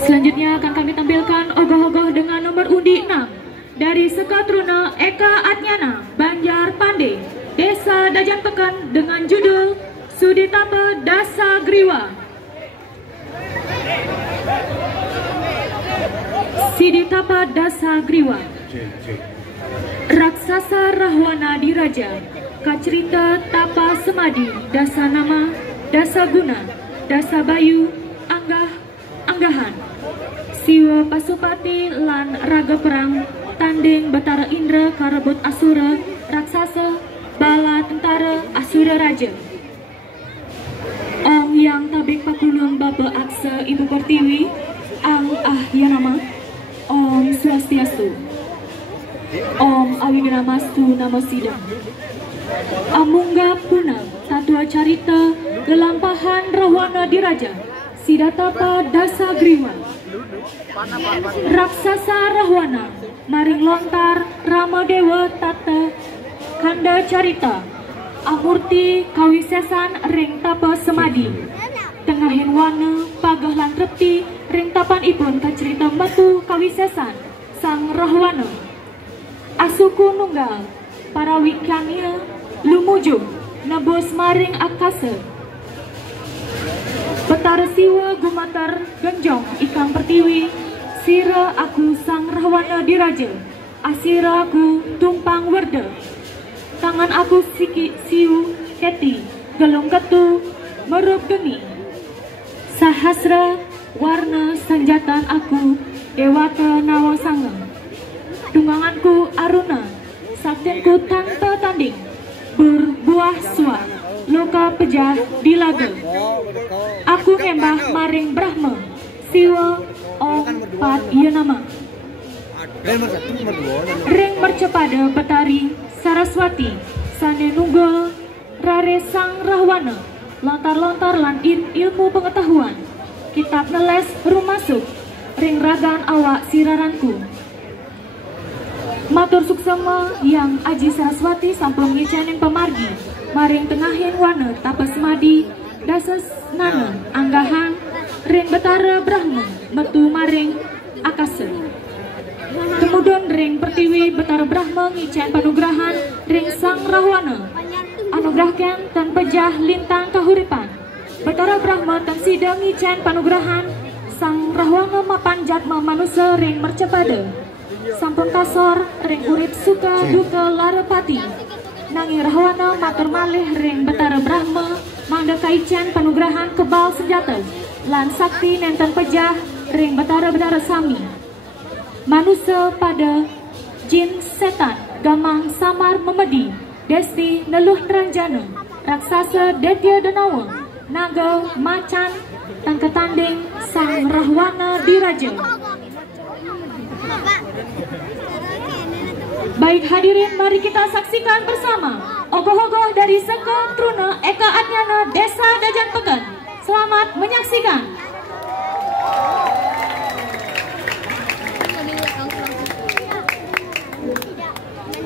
Selanjutnya akan kami tampilkan ogoh-ogoh dengan nomor undi 6 dari Sekatruna Eka Atnyana, Banjar Pande, Desa Dajan Pekan dengan judul Suditapa Dasa Griwa. Siditapa Dasa Griwa. Raksasa Rahwana Diraja, Kacerita Tapa Semadi, Dasa Nama, Dasa Guna, Dasa Bayu, Anggahan, Siwa Pasupati lan Raga Perang, Tanding Batara Indra Karebut Asura, Raksasa, Bala Tentara Asura Raja. Ang Yang Tabik Pakulun Bapa Aksa Ibu Pertiwi, Ang Ahyanama, Om Swastiastu, Om Awinamastu Namo Sidang, Amungga Punang, Tatua Carita, Lelampahan Rahwana Diraja, Sidatapa Dasa Griwa. Raksasa Rahwana, Maring Lontar, Ramadewa Tata, Kanda Carita, Amurti Kawisesan Ring Tapa Semadi, Tengahin Wana, Pagah Lan Trepti, Ring Tapan Ipun Kacerita Matu Kawisesan, Sang Rahwana, Asuku Nunggal, Parawikania, Lumujung, Nebus Maring Akasa, Betara Siwa Gumatar Genjong Ikang Pertiwi, Sira Aku Sang Rahwana Diraja, Asira Aku Tumpang Werda, Tangan Aku Siki Siu Keti, Gelung Ketu Merup Geni, Sahasra Warna Sanjatan Aku Dewata Nawasanga, Tungganganku Aruna, Saktinku Tanpa Tanding, Berbuah Swa, Loka Pejah Dilaga, Aku Ngembah Maring Brahma, Siwa Om Pat Yanama, Ring Mercepada Betari Saraswati, Sane Nunggul Rare Sang Rahwana, Lontar-lontar lan ilmu pengetahuan, Kitab Neles Rumasuk, Ring Ragan Awak Siraranku. Matur suksema Yang Aji Saraswati sampun ngicanin pemargi, Maring Tengahin Wana Tapas Madi, Dasas Nana Anggahan, Ring Betara Brahma, Metu Maring Akasa. Kemudian Ring Pertiwi Betara Brahma ngican panugrahan Ring Sang Rahwana, anugerahkan tan pejah lintang kahuripan. Betara Brahma tan sida ngican panugrahan Sang Rahwana mapan jatma manusia Ring Mercepada, sampun kasor Ring urip suka duka larepati. Nanging Rahwana matur malih Ring Betara Brahma mangda kaican panugrahan kebal senjata lan sakti nenten pejah Ring Betara Sami. Manusia pada jin setan gamang samar memedi, Desti Neluh Ranjana, Raksasa Detya Denawa, Naga Macan Tangketanding Sang Rahwana Diraja. Baik hadirin, mari kita saksikan bersama ogoh-ogoh dari Sekatruna Eka Atnyana, Desa Dajan Pekan. Selamat menyaksikan.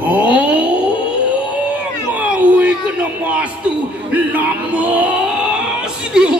Oh, mau kena mastu nama sidia.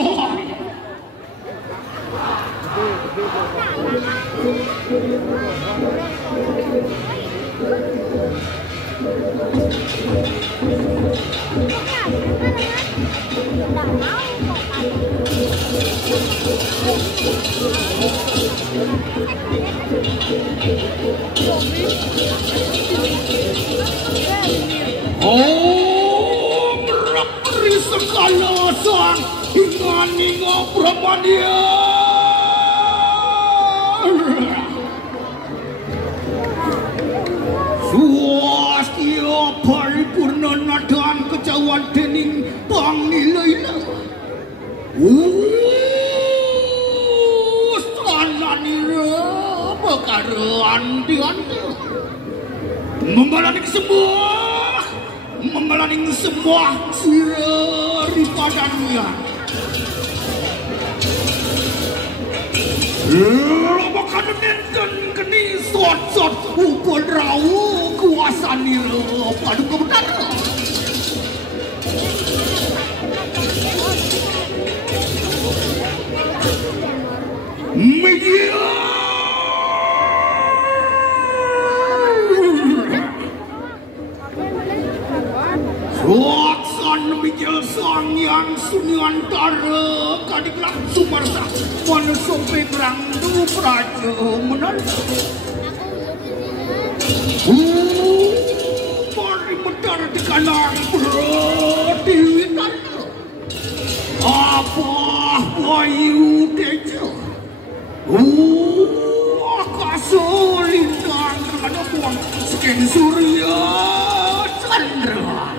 Oh, merakri segala sang inga-ninga Brahmania. Swastia paripurna nadaan kecawan dening pangilaina. Sananira perkara andi-andi. membalaning semua sirari padanya. Lobakan nenten keni sot-sot upon rawu kuasa nira padu kebenaran. Media Waksan mijil sang yang sunyantara kadiklah sumarsa manusia pegrang du praja menanda mari medar di kanan berdiwitan apa wayu tejo kasolintang terhadap buang sekian surya chandra.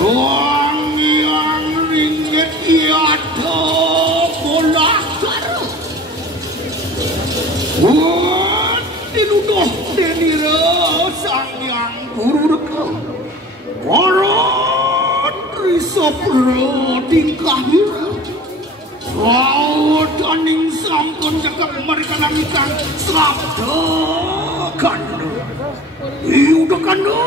Suang yang ringgit iada bola kara diluduh denira sang yang guru reka waran risopro tingkah hira daning sampun jagat mereka langitan sabda kanda iuda kanda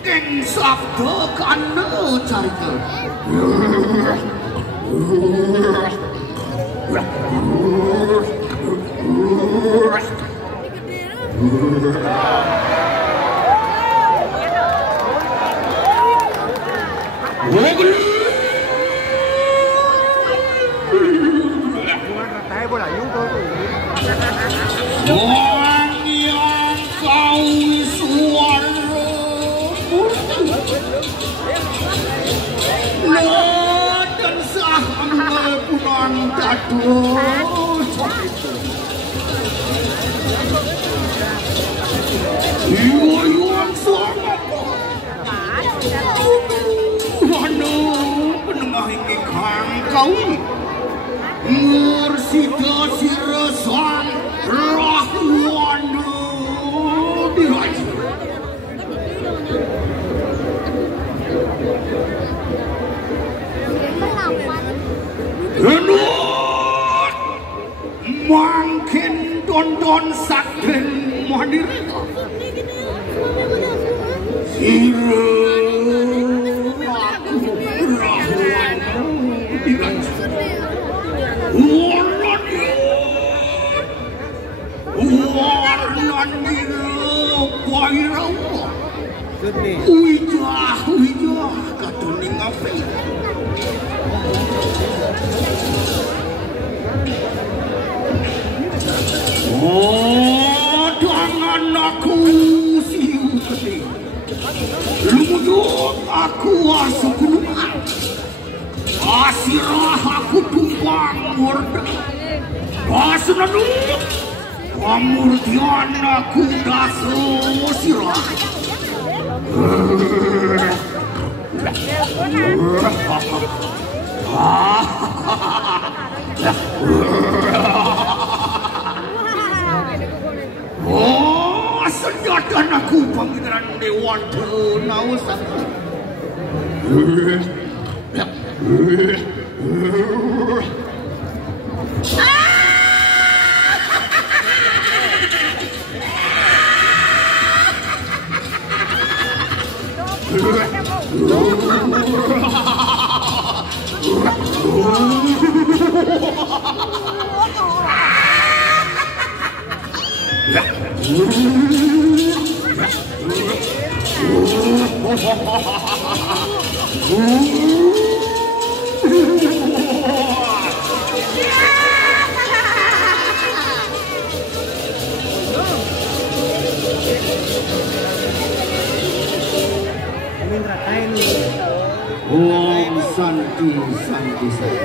keng sabda kanda carita Orang yang kau suara dan saham punang tadu Iwan suara Wano penengah ini kau Mursida sirasan rahwana diraja Renut mangkin don sakden madireka sira aku rahwana diraja warna niru wairawa wijah katuning api dengan aku siu gede lumujud aku asukulungan asirah aku tumpang murda asunadut pamurtian aku daso sirah senjata aku pangeran dewan nawasan Om Santi Santi Santi.